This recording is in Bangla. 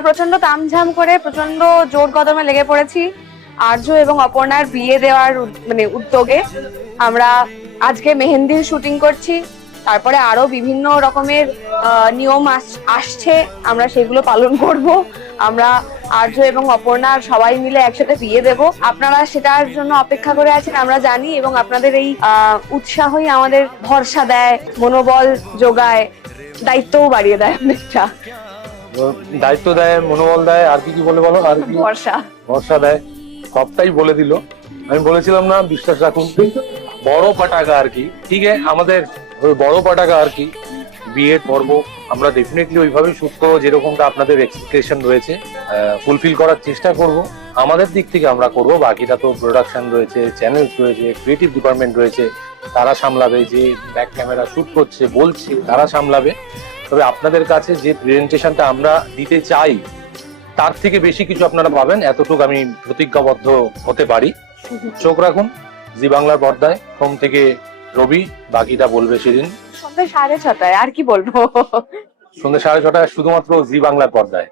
আমরা প্রচন্ড তামঝাম করে প্রচন্ড জোর কদমে লেগে পড়েছি আর্য এবং অপর্ণার বিয়ে দেওয়ার উদ্যোগে। আমরা আজকে মেহেন্দির শুটিং করছি, তারপরে আরো বিভিন্ন রকমের নিয়ম আসছে, আমরা সেগুলো পালন করব। আমরা আর্য এবং অপর্ণার সবাই মিলে একসাথে বিয়ে দেব। আপনারা সেটার জন্য অপেক্ষা করে আছেন আমরা জানি, এবং আপনাদের এই উৎসাহই আমাদের ভরসা দেয়, মনোবল যোগায়, দায়িত্বও বাড়িয়ে দেয় অনেকটা। দায়িত্ব দেয়, মনোবল দেয়, আর কি কি বলে বলো, আর কি ভরসা দেয়, সবটাই বলে দিল। আমি বলেছিলাম না, বিশ্বাস রাখুন, বড় পাটাকা আর কি। ঠিক আছে, আমাদের ওই বড় পাটাকা আর কি বিয়ের পর্ব আমরা ডেফিনেটলি ওইভাবেই শুট করবো, যেরকমটা আপনাদের এক্সপেকটেশন রয়েছে ফুলফিল করার চেষ্টা করব। আমাদের দিক থেকে আমরা করব, বাকিটা তো প্রোডাকশন রয়েছে, চ্যানেলস রয়েছে, ক্রিয়েটিভ ডিপার্টমেন্ট রয়েছে, তারা সামলাবে। যে ব্যাক ক্যামেরা শুট করছে বলছে তারা সামলাবে। তবে আপনাদের কাছে যে প্রেজেন্টেশনটা আমরা দিতে চাই তার থেকে বেশি কিছু আপনারা পাবেন, এতটুকু আমি প্রতিজ্ঞাবদ্ধ হতে পারি। চোখ রাখুন জি বাংলার পর্দায়, সোম থেকে রবি, বাকিটা বলবে সেদিন সন্ধ্যা 6:30, আর কি বলবো। সন্ধ্যা 6:30 শুধুমাত্র জি বাংলার পর্দায়।